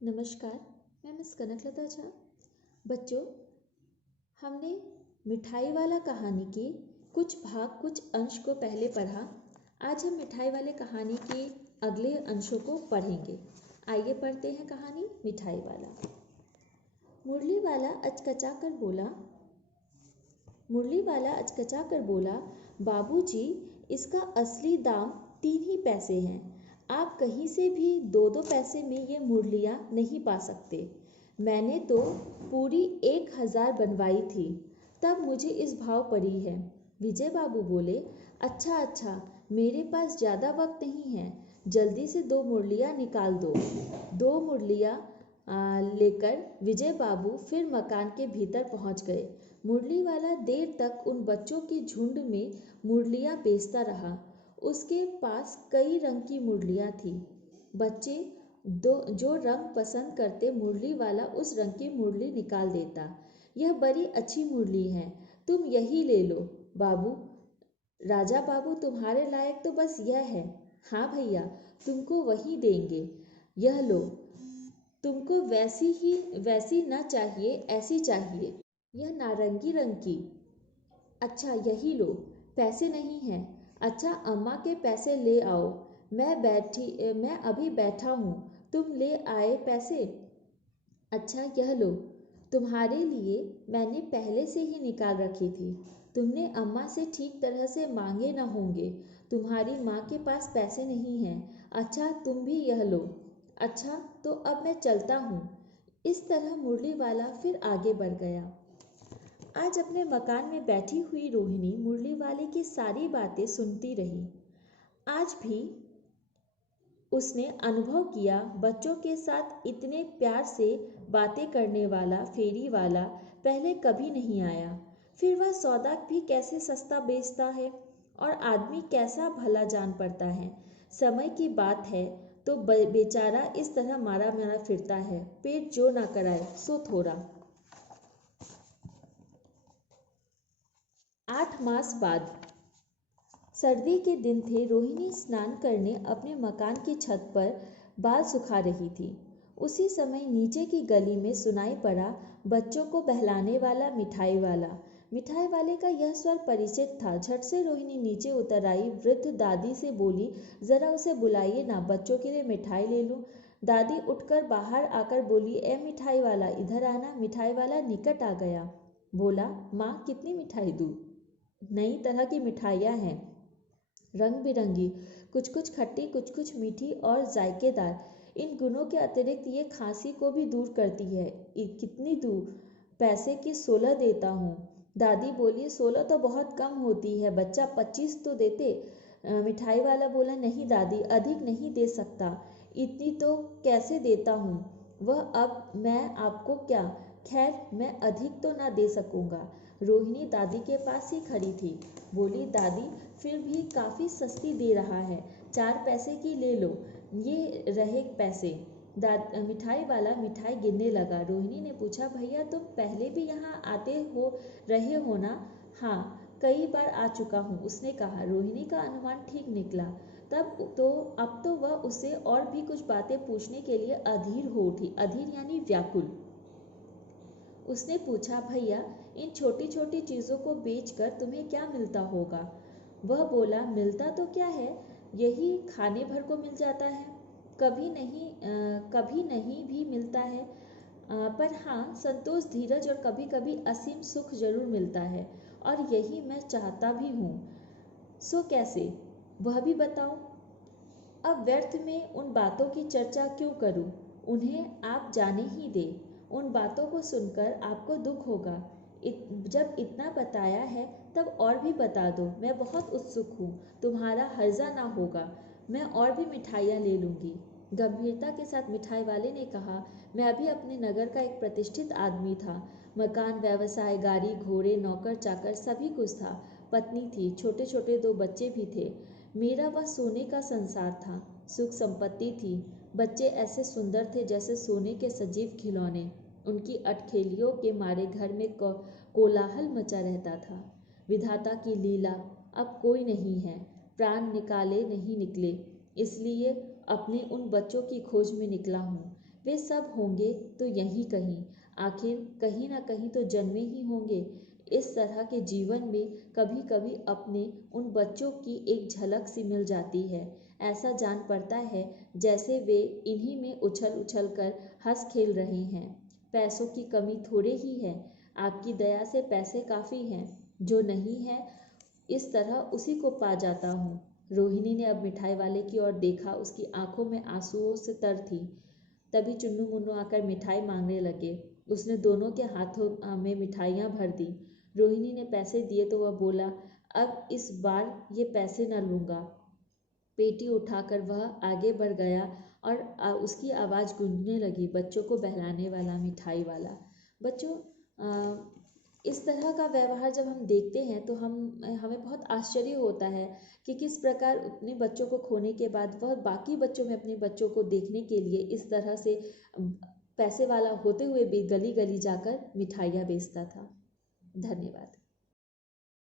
नमस्कार, मैं मिस कनकलता झा। बच्चों, हमने मिठाई वाला कहानी के कुछ अंश को पहले पढ़ा। आज हम मिठाई वाले कहानी के अगले अंशों को पढ़ेंगे। आइए पढ़ते हैं कहानी मिठाई वाला। मुरली वाला अचकचा कर बोला, बाबूजी, इसका असली दाम 3 ही पैसे हैं। आप कहीं से भी 2-2 पैसे में ये मुरलियाँ नहीं पा सकते। मैंने तो पूरी 1000 बनवाई थी, तब मुझे इस भाव पड़ी है। विजय बाबू बोले, अच्छा, मेरे पास ज़्यादा वक्त नहीं है, जल्दी से 2 मुरलियाँ निकाल दो। 2 मुरलियाँ लेकर विजय बाबू फिर मकान के भीतर पहुंच गए। मुरली वाला देर तक उन बच्चों के झुंड में मुरलियाँ बेचता रहा। उसके पास कई रंग की मुरलियाँ थी। बच्चे जो रंग पसंद करते, मुरली वाला उस रंग की मुरली निकाल देता। यह बड़ी अच्छी मुरली है, तुम यही ले लो बाबू। राजा बाबू, तुम्हारे लायक तो बस यह है। हाँ भैया, तुमको वही देंगे, यह लो। तुमको वैसी न चाहिए, ऐसी चाहिए, यह नारंगी रंग की। अच्छा, यही लो। पैसे नहीं हैं। अच्छा, अम्मा के पैसे ले आओ। मैं अभी बैठा हूँ, तुम ले आए पैसे? अच्छा, यह लो। तुम्हारे लिए मैंने पहले से ही निकाल रखी थी। तुमने अम्मा से ठीक तरह से मांगे न होंगे। तुम्हारी माँ के पास पैसे नहीं हैं। अच्छा, तुम भी यह लो। अच्छा, तो अब मैं चलता हूँ। इस तरह मुरली वाला फिर आगे बढ़ गया। आज अपने मकान में बैठी हुई रोहिणी मुरली वाले की सारी बातें सुनती रही। आज भी उसने अनुभव किया, बच्चों के साथ इतने प्यार से बातें करने वाला फेरी वाला पहले कभी नहीं आया। फिर वह सौदा भी कैसे सस्ता बेचता है और आदमी कैसा भला जान पड़ता है। समय की बात है तो बेचारा इस तरह मारा मारा फिरता है। पेट जो ना कराए सो थोड़ा। 8 मास बाद सर्दी के दिन थे। रोहिणी स्नान करने अपने मकान की छत पर बाल सुखा रही थी। उसी समय नीचे की गली में सुनाई पड़ा बच्चों को बहलाने वाला मिठाई वाला। मिठाई वाले का यह स्वर परिचित था। झट से रोहिणी नीचे उतर आई। वृद्ध दादी से बोली, जरा उसे बुलाइए ना, बच्चों के लिए मिठाई ले लूं। दादी उठकर बाहर आकर बोली, ए मिठाई वाला, इधर आना। मिठाई वाला निकट आ गया। बोला, माँ, कितनी मिठाई दूँ? नई तरह की मिठाइयाँ हैं, रंग बिरंगी, कुछ कुछ खट्टी, कुछ कुछ मीठी और जायकेदार। इन गुणों के अतिरिक्त ये खांसी को भी दूर करती है। कितनी दूर? पैसे की 16 देता हूँ। दादी बोली, 16 तो बहुत कम होती है बच्चा, 25 तो देते। मिठाई वाला बोला, नहीं दादी, अधिक नहीं दे सकता, इतनी तो कैसे देता हूँ वह अब मैं आपको क्या। खैर, मैं अधिक तो ना दे सकूँगा। रोहिणी दादी के पास ही खड़ी थी। बोली, दादी, फिर भी काफ़ी सस्ती दे रहा है, 4 पैसे की ले लो, ये रहे पैसे। मिठाई वाला मिठाई गिनने लगा। रोहिणी ने पूछा, भैया, तुम पहले भी यहाँ आते हो रहे हो ना? हाँ, कई बार आ चुका हूँ, उसने कहा। रोहिणी का अनुमान ठीक निकला। अब तो वह उसे और भी कुछ बातें पूछने के लिए अधीर हो उठी। अधीर यानी व्याकुल। उसने पूछा, भैया, इन छोटी छोटी चीज़ों को बेचकर तुम्हें क्या मिलता होगा? वह बोला, मिलता तो क्या है, यही खाने भर को मिल जाता है। कभी नहीं भी मिलता है, पर हाँ, संतोष, धीरज और कभी कभी असीम सुख जरूर मिलता है, और यही मैं चाहता भी हूँ। सो कैसे, वह भी बताओ। अब व्यर्थ में उन बातों की चर्चा क्यों करूं? उन्हें आप जाने ही दे। उन बातों को सुनकर आपको दुख होगा। जब इतना बताया है तब और भी बता दो। मैं बहुत उत्सुक हूँ, तुम्हारा हर्जा ना होगा। मैं और भी मिठाइयाँ ले लूँगी। गंभीरता के साथ मिठाई वाले ने कहा, मैं अभी अपने नगर का एक प्रतिष्ठित आदमी था। मकान, व्यवसाय, गाड़ी, घोड़े, नौकर चाकर सभी कुछ था। पत्नी थी, छोटे छोटे 2 बच्चे भी थे। मेरा वह सोने का संसार था। सुख संपत्ति थी। बच्चे ऐसे सुंदर थे जैसे सोने के सजीव खिलौने। उनकी अटखेलियों के मारे घर में कोलाहल मचा रहता था। विधाता की लीला, अब कोई नहीं है। प्राण निकाले नहीं निकले, इसलिए अपने उन बच्चों की खोज में निकला हूँ। वे सब होंगे तो यहीं कहीं, आखिर कहीं ना कहीं तो जन्मे ही होंगे। इस तरह के जीवन में कभी कभी अपने उन बच्चों की एक झलक सी मिल जाती है। ऐसा जान पड़ता है जैसे वे इन्हीं में उछल उछल कर हंस खेल रहे हैं। पैसों की कमी थोड़े ही है, आपकी दया से पैसे काफ़ी हैं। जो नहीं है इस तरह उसी को पा जाता हूँ। रोहिणी ने अब मिठाई वाले की ओर देखा, उसकी आंखों में आंसुओं से तर थी। तभी चुन्नू मुन्नू आकर मिठाई मांगने लगे। उसने दोनों के हाथों में मिठाइयाँ भर दी। रोहिणी ने पैसे दिए तो वह बोला, अब इस बार ये पैसे न लूँगा। पेटी उठाकर वह आगे बढ़ गया और उसकी आवाज़ गूंजने लगी, बच्चों को बहलाने वाला, मिठाई वाला। बच्चों, इस तरह का व्यवहार जब हम देखते हैं तो हमें बहुत आश्चर्य होता है कि किस प्रकार अपने बच्चों को खोने के बाद वह बाकी बच्चों में अपने बच्चों को देखने के लिए इस तरह से पैसे वाला होते हुए भी गली गली जाकर मिठाइयाँ बेचता था। धन्यवाद।